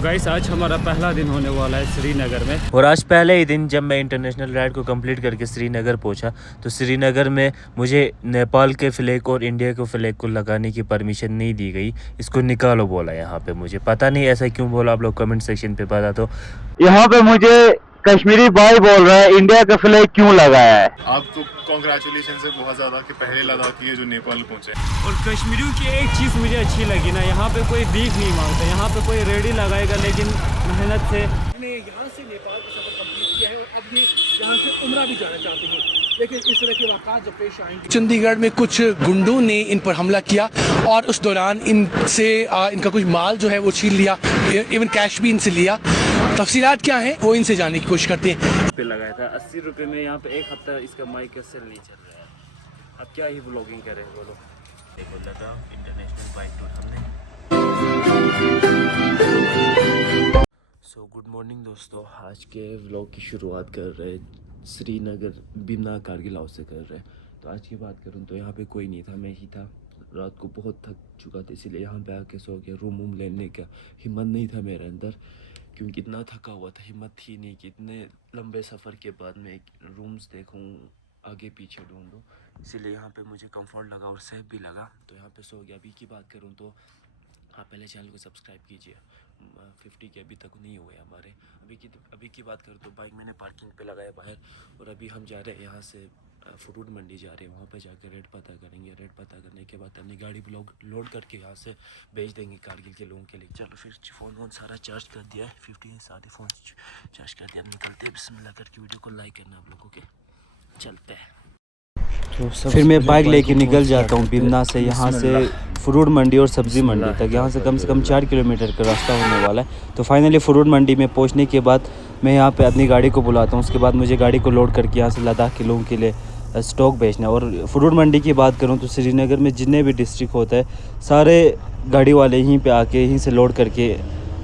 तो गाइस आज हमारा पहला दिन होने वाला है श्रीनगर में। और आज पहले ही दिन जब मैं इंटरनेशनल राइड को कंप्लीट करके श्रीनगर पहुंचा तो श्रीनगर में मुझे नेपाल के फ्लैग और इंडिया के फ्लैग को लगाने की परमिशन नहीं दी गई। इसको निकालो बोला यहाँ पे। मुझे पता नहीं ऐसा क्यों बोला, आप लोग कमेंट सेक्शन पे बता दो। यहाँ पे मुझे कश्मीरी भाई बोल रहा है इंडिया का फ्लैग क्यों लगाया है। आपको कॉन्ग्रेचुलेशन है बहुत ज़्यादा कि पहले लद्दाखी है जो नेपाल पहुँचे। और कश्मीरियों की एक चीज़ मुझे अच्छी लगी ना, यहाँ पे कोई भीख नहीं मांगता। यहाँ पे कोई रेडी लगाएगा लेकिन मेहनत से। हमने यहाँ से नेपाल का सफर कंप्लीट किया है और अब भी यहाँ से उम्रा भी जाना चाहते हैं, लेकिन इस तरह के वाक़ात जब पेश आएंगे। चंडीगढ़ में कुछ गुंडों ने इन पर हमला किया और उस दौरान इनसे इनका कुछ माल जो है वो छीन लिया, इवन कैश भी इनसे लिया। तफसीलात क्या है वो इनसे जानने की कोशिश करते हैं। पे लगाया था 80 रुपये में। यहाँ पे एक हफ्ता इसका माइक का सेल नहीं चल रहा है। अब क्या ही व्लॉगिंग करें बोलो। देखो लद्दाख इंटरनेशनल बाइक टूर हमने। सो गुड मॉर्निंग दोस्तों, आज के व्लॉग की शुरुआत कर रहे श्रीनगर बिना कारगिल हाउस से कर रहे हैं। तो आज की बात करूँ तो यहाँ पे कोई नहीं था, मैं ही था। रात को बहुत थक चुका था इसीलिए यहाँ पे आके सो गया। रूम वूम लेने का हिम्मत नहीं था मेरे अंदर, क्योंकि इतना थका हुआ था। हिम्मत थी नहीं कि इतने लंबे सफ़र के बाद मैं रूम्स देखूँ, आगे पीछे ढूंढूँ। इसीलिए यहाँ पे मुझे कंफर्ट लगा और सेफ भी लगा, तो यहाँ पे सो गया। अभी की बात करूँ तो आप पहले चैनल को सब्सक्राइब कीजिए। 50 के अभी तक नहीं हुए हमारे। अभी की बात करूँ तो बाइक मैंने पार्किंग पे लगाया बाहर, और अभी हम जा रहे हैं यहाँ से फ्रूट मंडी जा रहे हैं। वहाँ पे जाकर रेट पता करेंगे। रेट पता करने के बाद अपनी गाड़ी लोड करके यहाँ से भेज देंगे कारगिल के लोगों के लिए। चलो फिर फ़ोन वोन सारा चार्ज कर दिया है, 50 सारे फ़ोन चार्ज कर दिया। अब निकलते हैं, बिस्मिल्लाह करके। वीडियो को लाइक करना आप लोगों के। चलते हैं। तो फिर मैं बाइक लेके निकल जाता हूँ बिमना से, यहाँ से फ्रूट मंडी और सब्ज़ी मंडी तक। यहाँ से कम 4 किलोमीटर का रास्ता होने वाला है। तो फाइनली फ्रूट मंडी में पहुँचने के बाद मैं यहाँ पे अपनी गाड़ी को बुलाता हूँ। उसके बाद मुझे गाड़ी को लोड करके यहाँ से लद्दाख के लोगों के लिए स्टॉक बेचना है। और फ्रूट मंडी की बात करूँ तो श्रीनगर में जितने भी डिस्ट्रिक्ट होते हैं सारे गाड़ी वाले यहीं पे आके यहीं से लोड करके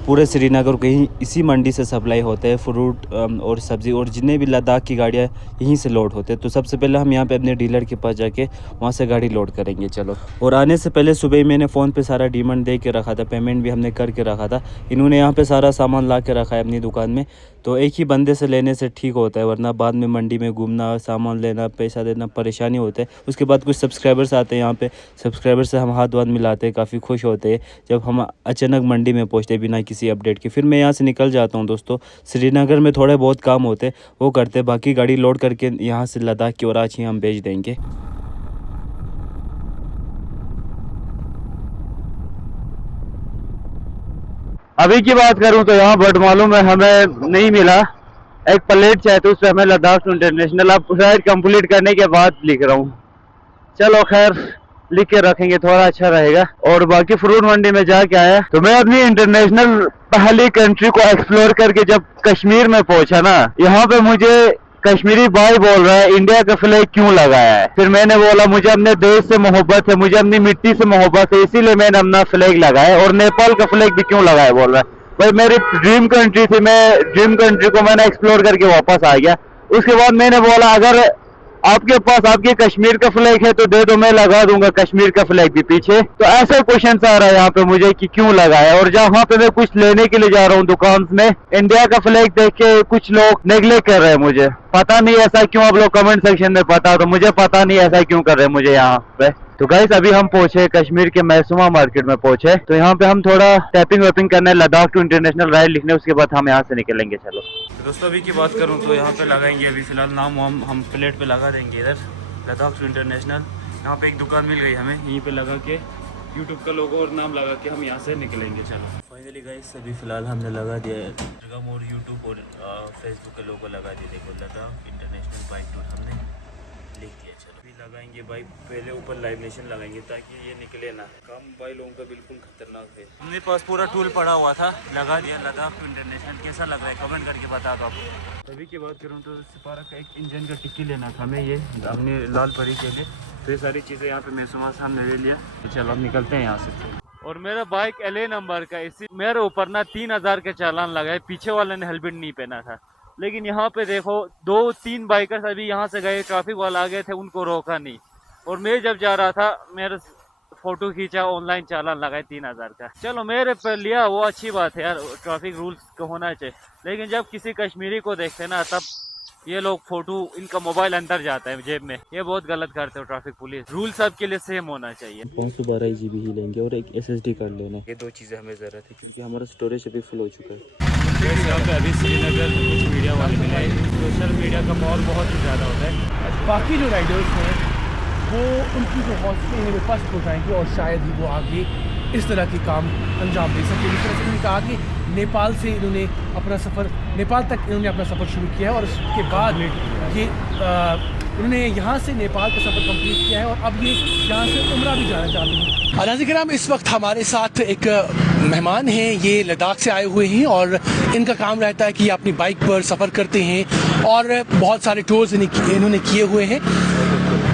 पूरे श्रीनगर को यहीं इसी मंडी से सप्लाई होते हैं। फ्रूट और सब्ज़ी और जितने भी लद्दाख की गाड़ियाँ यहीं से लोड होते हैं। तो सबसे पहले हम यहाँ पे अपने डीलर के पास जाके वहाँ से गाड़ी लोड करेंगे। चलो। और आने से पहले सुबह ही मैंने फ़ोन पे सारा डिमांड दे के रखा था, पेमेंट भी हमने करके रखा था। इन्होंने यहाँ पे सारा सामान ला के रखा है अपनी दुकान में। तो एक ही बंदे से लेने से ठीक होता है, वरना बाद में मंडी में घूमना, सामान लेना, पैसा देना परेशानी होता है। उसके बाद कुछ सब्सक्राइबर्स आते हैं यहाँ पे, सब्सक्राइबर से हम हाथ वाथ मिलाते हैं, काफ़ी खुश होते हैं जब हम अचानक मंडी में पहुँचते बिना किसी अपडेट के। फिर मैं यहाँ से निकल जाता हूँ दोस्तों। श्रीनगर में थोड़े बहुत काम होते वो करते, बाकी गाड़ी लोड करके यहाँ से लद्दाख की ओर आज ही हम भेज देंगे। अभी की बात करूं तो यहाँ बट मालूम है हमें नहीं मिला। एक प्लेट चाहिए तो उस पर हमें लद्दाख टू इंटरनेशनल अब शायद कंप्लीट करने के बाद लिख रहा हूँ। चलो खैर लिख के रखेंगे, थोड़ा अच्छा रहेगा। और बाकी फ्रूट मंडी में जाके आया तो मैं अपनी इंटरनेशनल पहली कंट्री को एक्सप्लोर करके जब कश्मीर में पहुंचा ना, यहाँ पे मुझे कश्मीरी भाई बोल रहा है इंडिया का फ्लैग क्यों लगाया है। फिर मैंने बोला मुझे अपने देश से मोहब्बत है, मुझे अपनी मिट्टी से मोहब्बत है, इसीलिए मैंने अपना फ्लैग लगाया। और नेपाल का फ्लैग भी क्यों लगाया बोल रहा है। भाई मेरी ड्रीम कंट्री थी, मैं ड्रीम कंट्री को मैंने एक्सप्लोर करके वापस आ गया। उसके बाद मैंने बोला अगर आपके पास आपके कश्मीर का फ्लैग है तो दे दो, मैं लगा दूंगा कश्मीर का फ्लैग भी पीछे। तो ऐसा क्वेश्चन आ रहा है यहाँ पे मुझे कि क्यों लगाया। और जहाँ पे मैं कुछ लेने के लिए जा रहा हूँ दुकान में, इंडिया का फ्लैग देख के कुछ लोग नेग्लेक्ट कर रहे हैं मुझे। पता नहीं ऐसा क्यों, आप लोग कमेंट सेक्शन में बता दो मुझे, पता नहीं ऐसा क्यों कर रहे हैं मुझे यहाँ पे। तो गाइस अभी हम पहुंचे कश्मीर के मैसूमा मार्केट में पहुंचे। तो यहाँ पे हम थोड़ा टैपिंग वैपिंग करने, लद्दाख टू इंटरनेशनल राइड लिखने, उसके बाद हम यहाँ से निकलेंगे। चलो दोस्तों अभी की बात करूँ तो यहाँ पे लगाएंगे अभी फ़िलहाल नाम हम प्लेट पे लगा देंगे इधर लद्दाख टू इंटरनेशनल। यहाँ पे एक दुकान मिल गई हमें, यहीं पे लगा के यूट्यूब का लोगो और नाम लगा के हम यहाँ से निकलेंगे। चलो फाइनली गाइस अभी फ़िलहाल हमने लगा दिया है इंस्टाग्राम और यूट्यूब और फेसबुक का लोगो लगा दिया। देखो लद्दाख इंटरनेशनल बाइक टूर हमने लिख दिया। चलो अभी लगाएंगे बाइक पहले ऊपर लाइव नेशन लगाएंगे ताकि ये निकले ना। काम भाई लोगों का बिल्कुल खतरनाक है। हमने पास पूरा टूल पड़ा हुआ था, लगा दिया लद्दाख टू इंटरनेशनल। कैसा लग रहा है कमेंट करके बता दो आप। अभी की बात करूँ तो सिपारा का एक इंजन का टिक्की लेना था हमें, ये हमने लाल परी के लिए। तो ये सारी चीज़ें यहाँ पे मैसूमा से हमने ले लिया। तो चलो हम निकलते हैं यहाँ से। और मेरा बाइक LA नंबर का, इसी मेरे ऊपर ना 3000 का चालान लगा है। पीछे वाले ने हेलमेट नहीं पहना था। लेकिन यहाँ पे देखो 2-3 बाइकर्स अभी यहाँ से गए, ट्रैफिक वाला आ गए थे, उनको रोका नहीं। और मैं जब जा रहा था मेरे फोटो खींचा, ऑनलाइन चालान लगाए 3000 का। चलो मेरे पे लिया वो अच्छी बात है यार, ट्रैफिक रूल्स को होना चाहिए। लेकिन जब किसी कश्मीरी को देखते हैं ना, तब ये लोग फोटो, इनका मोबाइल अंदर जाता है जेब में, ये बहुत गलत करते हो ट्रैफिक पुलिस। रूल सबके लिए सेम होना चाहिए। 512 GB ही लेंगे और एक SSD कार्ड लेना, ये 2 चीज़ें हमें ज़रूरत है क्योंकि हमारा स्टोरेज अभी फुल हो चुका है। यहाँ पे अभी श्रीनगर कुछ मीडिया वाले मिले, सोशल मीडिया का माहौल बहुत ही ज़्यादा होता है। बाकी जो राइडर्स हैं वो उनकी जो हौसले हैं वो पस्त हो जाएंगे और शायद ही वो आगे इस तरह के काम अंजाम दे सके। जिस तरह से उन्होंने कहा कि नेपाल से इन्होंने अपना सफ़र, नेपाल तक इन्होंने अपना सफ़र शुरू किया है और उसके बाद ये इन्होंने यहाँ से नेपाल का सफ़र कंप्लीट किया है और अब ये यहाँ से उम्रा भी जाना चाहते हैं। नाज़रीन, इस वक्त हमारे साथ एक मेहमान हैं, ये लद्दाख से आए हुए हैं और इनका काम रहता है कि ये अपनी बाइक पर सफ़र करते हैं और बहुत सारे टूर्स इन्होंने किए हुए हैं।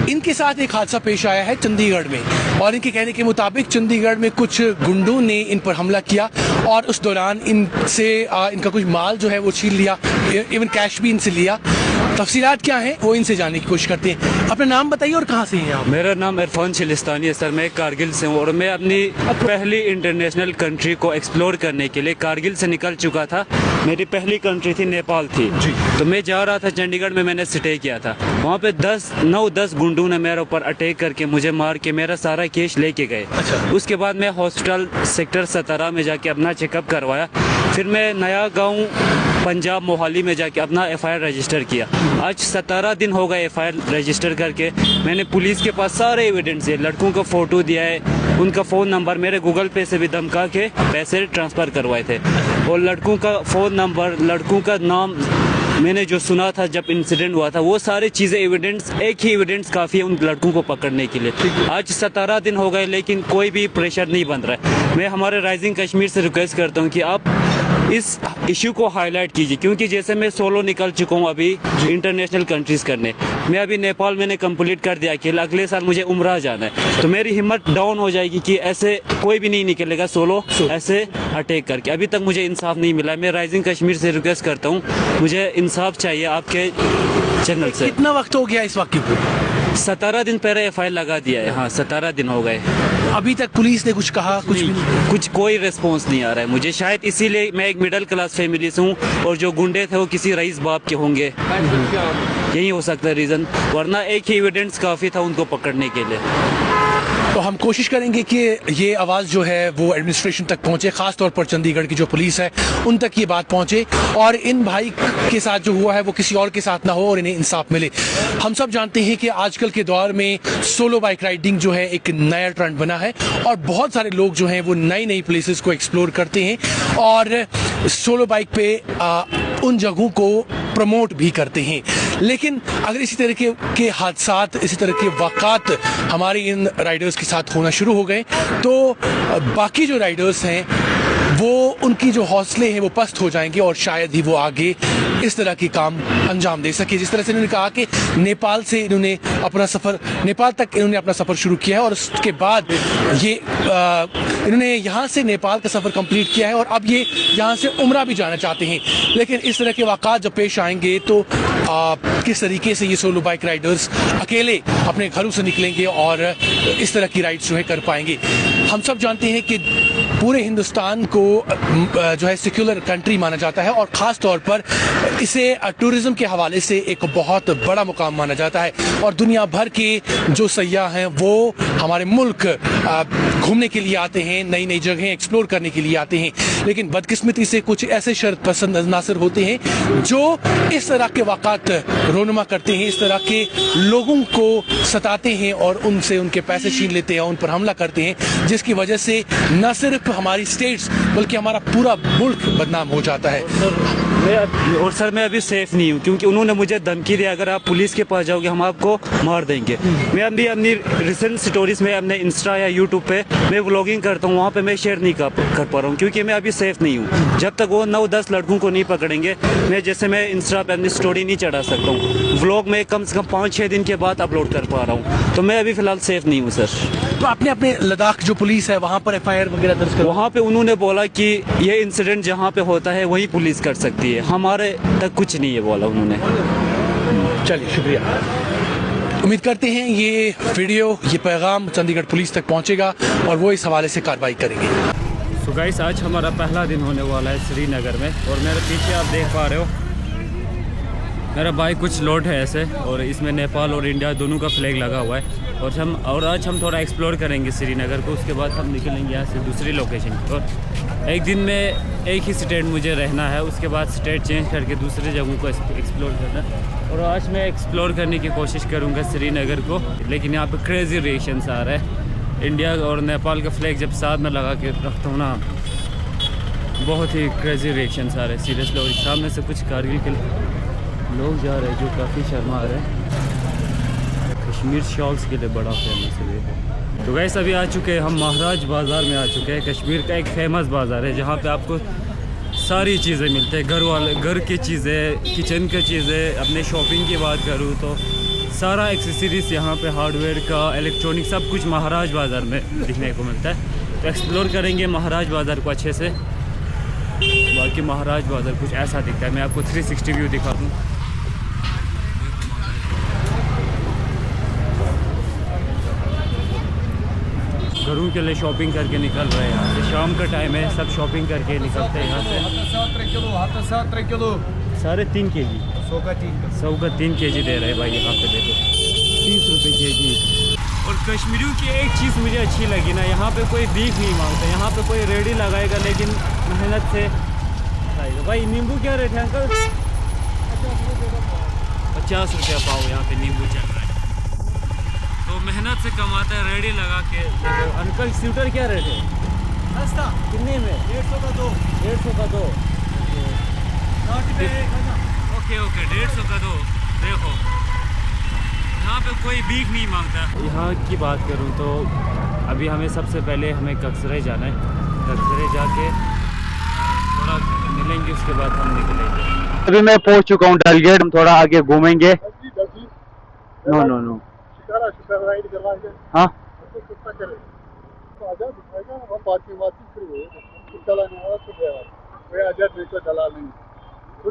इनके साथ एक हादसा पेश आया है चंडीगढ़ में और इनके कहने के मुताबिक चंडीगढ़ में कुछ गुंडों ने इन पर हमला किया और उस दौरान इनसे इनका कुछ माल जो है वो छीन लिया, इवन कैश भी इनसे लिया। तफसीलात क्या हैं वो इनसे जानने की कोशिश करते हैं। अपना नाम बताइए और कहाँ से हैं आप? मेरा नाम इरफान शिलिस्तानी है सर, मैं कारगिल से हूँ और मैं अपनी पहली इंटरनेशनल कंट्री को एक्सप्लोर करने के लिए कारगिल से निकल चुका था। मेरी पहली कंट्री थी नेपाल थी जी। तो मैं जा रहा था चंडीगढ़ में, मैंने स्टे किया था। वहाँ पे 9-10 गुंडों ने मेरे ऊपर अटैक करके मुझे मार के मेरा सारा केस लेके गए। अच्छा। उसके बाद मैं हॉस्पिटल सेक्टर 17 में जाके अपना चेकअप करवाया। फिर मैं नया गाँव पंजाब मोहाली में जाके अपना FIR रजिस्टर किया। आज 17 दिन हो गए FIR रजिस्टर करके। मैंने पुलिस के पास सारे एविडेंस है, लड़कों का फ़ोटो दिया है, उनका फ़ोन नंबर, मेरे गूगल पे से भी धमका के पैसे ट्रांसफ़र करवाए थे और लड़कों का फ़ोन नंबर, लड़कों का नाम मैंने जो सुना था जब इंसिडेंट हुआ था, वो सारी चीज़ें एविडेंस, एक ही एविडेंस काफ़ी है उन लड़कों को पकड़ने के लिए। आज 17 दिन हो गए लेकिन कोई भी प्रेशर नहीं बन रहा है। मैं हमारे राइजिंग कश्मीर से रिक्वेस्ट करता हूँ कि आप इस इशू को हाईलाइट कीजिए, क्योंकि जैसे मैं सोलो निकल चुका हूँ अभी इंटरनेशनल कंट्रीज़ करने। मैं अभी नेपाल मैंने कंप्लीट कर दिया कि अगले साल मुझे उम्रा जाना है, तो मेरी हिम्मत डाउन हो जाएगी कि ऐसे कोई भी नहीं निकलेगा सोलो ऐसे अटैक करके। अभी तक मुझे इंसाफ नहीं मिला। मैं राइजिंग कश्मीर से रिक्वेस्ट करता हूँ, मुझे इंसाफ चाहिए आपके चैनल से। कितना वक्त हो गया इस वाक़ये को? 17 दिन पहले FIR लगा दिया है। हाँ, 17 दिन हो गए। अभी तक पुलिस ने कुछ कहा? कुछ भी नहीं, कुछ कोई रिस्पॉन्स नहीं आ रहा है मुझे। शायद इसीलिए मैं एक मिडिल क्लास फैमिली से हूँ और जो गुंडे थे वो किसी रईस बाप के होंगे, यही हो सकता है रीज़न, वरना एक ही एविडेंस काफ़ी था उनको पकड़ने के लिए। तो हम कोशिश करेंगे कि ये आवाज़ जो है वो एडमिनिस्ट्रेशन तक पहुंचे, ख़ास तौर पर चंडीगढ़ की जो पुलिस है उन तक ये बात पहुंचे और इन भाई के साथ जो हुआ है वो किसी और के साथ ना हो और इन्हें इंसाफ मिले। हम सब जानते हैं कि आजकल के दौर में सोलो बाइक राइडिंग जो है एक नया ट्रेंड बना है और बहुत सारे लोग जो हैं वो नई नई प्लेसेस को एक्सप्लोर करते हैं और सोलो बाइक पे उन जगहों को प्रमोट भी करते हैं। लेकिन अगर इसी तरह के हादसात, इसी तरह के वाक़ात हमारे इन राइडर्स के साथ होना शुरू हो गए तो बाकी जो राइडर्स हैं वो उनकी जो हौसले हैं वो पस्त हो जाएंगे और शायद ही वो आगे इस तरह के काम अंजाम दे सके। जिस तरह से इन्होंने कहा कि नेपाल से इन्होंने अपना सफ़र, नेपाल तक इन्होंने अपना सफ़र शुरू किया है और उसके बाद ये इन्होंने यहाँ से नेपाल का सफ़र कंप्लीट किया है और अब ये यहाँ से उम्रा भी जाना चाहते हैं। लेकिन इस तरह के वाक़ात जब पेश आएंगे तो किस तरीके से ये सोलो बाइक राइडर्स अकेले अपने घरों से निकलेंगे और इस तरह की राइड्स जो है कर पाएंगे। हम सब जानते हैं कि पूरे हिंदुस्तान को जो है सेक्युलर कंट्री माना जाता है और ख़ास तौर पर इसे टूरिज़्म के हवाले से एक बहुत बड़ा मुकाम माना जाता है और दुनिया भर के जो सयाह हैं वो हमारे मुल्क घूमने के लिए आते हैं, नई नई जगहें एक्सप्लोर करने के लिए आते हैं। लेकिन बदकिस्मती से कुछ ऐसे शर्त पसंद नासिर होते हैं जो इस तरह के वाक़ात रोनुमा करते हैं, इस तरह के लोगों को सताते हैं और उनसे उनके पैसे छीन लेते हैं, उन पर हमला करते हैं, जिसकी वजह से न सिर्फ हमारी स्टेट्स बल्कि हमारा पूरा मुल्क बदनाम हो जाता है। सर मैं अभी सेफ नहीं हूँ क्योंकि उन्होंने मुझे धमकी दिया अगर आप पुलिस के पास जाओगे हम आपको मार देंगे। मैं अभी अपनी रिसेंट स्टोरीज में अपने इंस्टा या यूट्यूब पे मैं व्लॉगिंग करता हूँ, वहाँ पे मैं शेयर नहीं कर पा रहा हूँ क्योंकि मैं अभी सेफ नहीं हूँ। जब तक वो 9-10 लड़कों को नहीं पकड़ेंगे मैं इंस्टा पे अपनी स्टोरी नहीं चढ़ा सकता हूँ। व्लॉग में कम से कम 5-6 दिन के बाद अपलोड कर पा रहा हूँ, तो मैं अभी फिलहाल सेफ नहीं हूँ सर। तो आपने अपने लद्दाख जो पुलिस है वहाँ पर FIR वगैरह दर्ज कर? वहाँ पे उन्होंने बोला कि ये इंसिडेंट जहाँ पे होता है वही पुलिस कर सकती है, हमारे तक कुछ नहीं है बोला उन्होंने। चलिए शुक्रिया। उम्मीद करते हैं ये वीडियो, ये पैगाम चंडीगढ़ पुलिस तक पहुंचेगा और वो इस हवाले से कार्रवाई करेंगे। सो गाइस, आज हमारा पहला दिन होने वाला है श्रीनगर में, और मेरे पीछे आप देख पा रहे हो मेरा बाइक कुछ लोड है ऐसे, और इसमें नेपाल और इंडिया दोनों का फ्लैग लगा हुआ है। और आज हम थोड़ा एक्सप्लोर करेंगे श्रीनगर को, उसके बाद हम निकलेंगे यहाँ से दूसरी लोकेशन की ओर। एक दिन में एक ही स्टेट मुझे रहना है, उसके बाद स्टेट चेंज करके दूसरे जगहों को एक्सप्लोर करना है। और आज मैं एक्सप्लोर करने की कोशिश करूँगा श्रीनगर को, लेकिन यहाँ पर क्रेज़ी रिएक्शंस आ रहे हैं। इंडिया और नेपाल का फ्लैग जब साथ में लगा के रखता हूँ ना, बहुत ही क्रेज़ी रिएक्शंस आ रहे हैं सीरियसली। और सामने से कुछ कारगिल के लोग जा रहे हैं जो काफ़ी शर्मा रहे हैं। कश्मीर शॉल्स के लिए बड़ा फेमस है। तो गैस, अभी आ चुके हैं हम महाराज बाज़ार में आ चुके हैं। कश्मीर का एक फेमस बाज़ार है जहाँ पे आपको सारी चीज़ें मिलते हैं, घर की चीज़ें, किचन की चीज़ें। अपने शॉपिंग की बात करूँ तो सारा एक्सेसरीज यहाँ पे, हार्डवेयर का, इलेक्ट्रॉनिक, सब कुछ महाराज बाज़ार में दिखने को मिलता है। तो एक्सप्लोर करेंगे महाराज बाज़ार को अच्छे से। बाकी महाराज बाज़ार कुछ ऐसा दिखता है, मैं आपको 360 व्यू दिखा दूँ। घरों के लिए शॉपिंग करके निकल रहे हैं यहाँ से। शाम का टाइम है, सब शॉपिंग करके निकलते हैं यहाँ से। 3.5 kg 100 का 3 kg दे रहे हैं भाई यहाँ पे, देखो 30 रुपये kg। और कश्मीरियों की एक चीज़ मुझे अच्छी लगी ना, यहाँ पे कोई भीख नहीं मांगता। यहाँ पे कोई रेडी लगाएगा लेकिन मेहनत से खाएगा। भाई नींबू क्या रेट है अंकल? 50 रुपया पाव यहाँ पे नींबू चल रहा है। तो मेहनत से कमाता है, रेडी लगा के। अंकल स्कूटर क्या रेट है? सस्ता कितने में? 150 का 2। 150 का 2। ओके 150 का 2। देखो यहाँ पे कोई भीख नहीं मांगता। यहाँ की बात करूँ तो अभी हमें सबसे पहले हमें कक्सरे जाना है। कक्सरे जाके थोड़ा मिलेंगे, उसके बाद हम निकलेंगे। अभी मैं पहुंच चुका हूँ डल गेट, हम थोड़ा आगे घूमेंगे। नो हाँ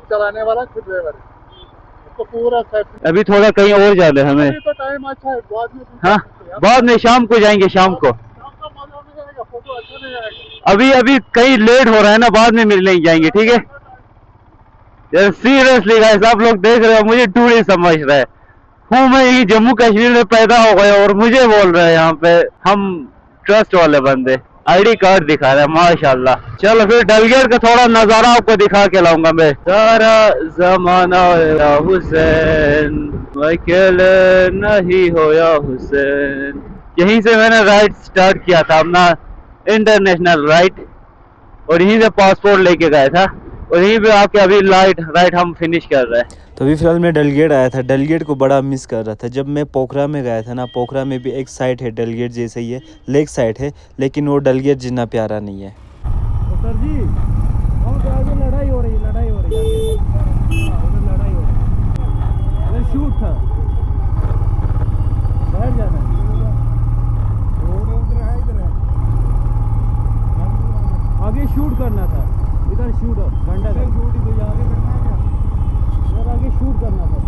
चलाने वाला खुद ड्राइवर है, तो पूरा अभी थोड़ा कहीं और जाना है हमें। तो टाइम अच्छा है, बाद में हाँ, बाद में शाम को जाएंगे, शाम को। फोटो अच्छा नहीं आएगा। अभी कहीं लेट हो रहा है ना, बाद में मिलने जाएंगे, ठीक है। सीरियसली गाइस, आप लोग देख रहे हो मुझे टूरिस्ट समझ रहे हैं। हूँ मैं यही जम्मू कश्मीर में पैदा हो गया और मुझे बोल रहे हैं यहाँ पे हम ट्रस्ट वाले बंदे। आईडी कार्ड दिखा रहे हैं माशाल्लाह। चलो फिर डलगेट का थोड़ा नज़ारा आपको दिखा के लाऊंगा मैं। सारा जमाना या हुसैन, अकेले नहीं हो या हुसैन। यहीं से मैंने राइड स्टार्ट किया था अपना इंटरनेशनल राइड, और यहीं से पासपोर्ट लेके गया था, और यहीं पे आके अभी राइड हम फिनिश कर रहे हैं। तो अभी फ़िलहाल मैं डलगेट आया था। डलगेट को बड़ा मिस कर रहा था। जब मैं पोखरा में गया था ना, पोखरा में भी एक साइट है डलगेट जैसे ही है, लेक साइट है, लेकिन वो डलगेट जितना प्यारा नहीं है। सर जी, वहाँ पे आगे लड़ाई हो रही है, लड़ाई हो रही है, उधर शूट था, बाहर जाना है। आगे शूट करना था, इधर शूट घंटा आगे शूट करना था।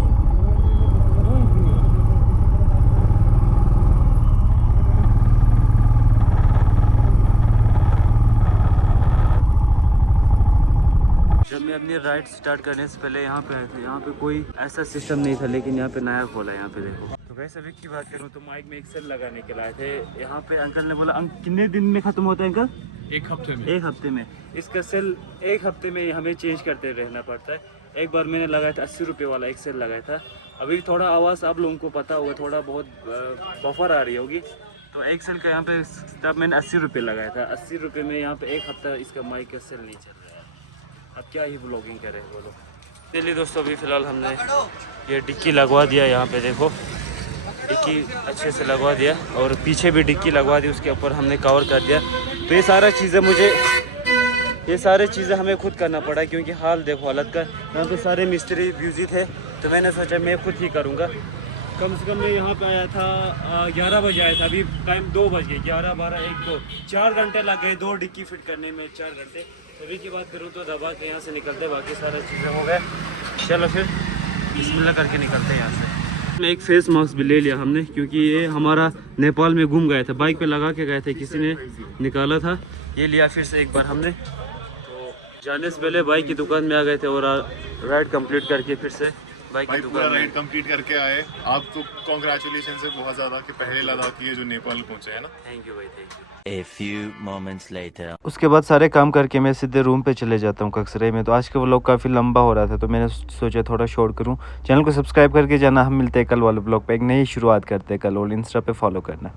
जब मैं अपनी राइड स्टार्ट करने से पहले यहाँ पे आया था, यहाँ पे कोई ऐसा सिस्टम नहीं था, लेकिन यहाँ पे नया खोला है। यहाँ पे देखो। तो वैसे अभी की बात करूँ तो माइक में एक सेल लगाने के लाए थे यहाँ पे। अंकल ने बोला कितने दिन में ख़त्म होता है अंकल? 1 हफ्ते में। 1 हफ्ते में। इसका सेल 1 हफ्ते में हमें चेंज करते रहना पड़ता है। एक बार मैंने लगाया था 80 रुपये वाला एक सेल लगाया था। अभी थोड़ा आवाज़ आप लोगों को पता होगा, थोड़ा बहुत बफर आ रही होगी। तो एक सेल का यहाँ पे तब मैंने 80 रुपये लगाया था। 80 रुपये में यहाँ पे 1 हफ्ता इसका माइक का सेल नहीं चल रहा है। अब क्या ही ब्लॉगिंग करें बोलो। चलिए दोस्तों, अभी फ़िलहाल हमने ये डिक्की लगवा दिया। यहाँ पे देखो, डिक्की अच्छे से लगवा दिया, और पीछे भी डिक्की लगवा दी, उसके ऊपर हमने कवर कर दिया। तो ये सारी चीज़ें हमें खुद करना पड़ा, क्योंकि हाल देखो हालत का। यहाँ पे सारे मिस्त्री बिजी थे, तो मैंने सोचा मैं खुद ही करूँगा। कम से कम मैं यहाँ पे आया था 11 बजे आया था। अभी टाइम 2 बज गए, 11, 12, 1, 2, 4 घंटे लग गए 2 डिक्की फिट करने में, 4 घंटे। अभी की बात करूँ तो दबा के यहाँ से निकलते, बाकी सारी चीज़ें हो गए। चलो फिर बिस्मिल्लाह करके निकलते हैं यहाँ से। एक फेस मास्क भी ले लिया हमने, क्योंकि ये हमारा नेपाल में घूम गया था, बाइक पे लगा के गए थे, किसी ने निकाला था, ये लिया फिर से एक बार हमने। तो जाने से पहले बाइक की दुकान में आ गए थे और राइड कंप्लीट करके फिर से बाइक की भाई पूरा दुकान में। राइड कंप्लीट करके आए, आपको कॉन्ग्रेचुलेशन है बहुत ज़्यादा कि पहले लद्दाखी है जो नेपाल पहुँचे है ना। थैंक यू भाई, thank you. A few moments later. उसके बाद सारे काम करके मैं सीधे रूम पे चले जाता हूँ कक्सरे में। तो आज का व्लॉग काफ़ी लंबा हो रहा था तो मैंने सोचा थोड़ा शॉर्ट करूँ। चैनल को सब्सक्राइब करके जाना। हम मिलते हैं कल वाले ब्लॉग पे, एक नई शुरुआत करते हैं कल, और इंस्टा पे फॉलो करना।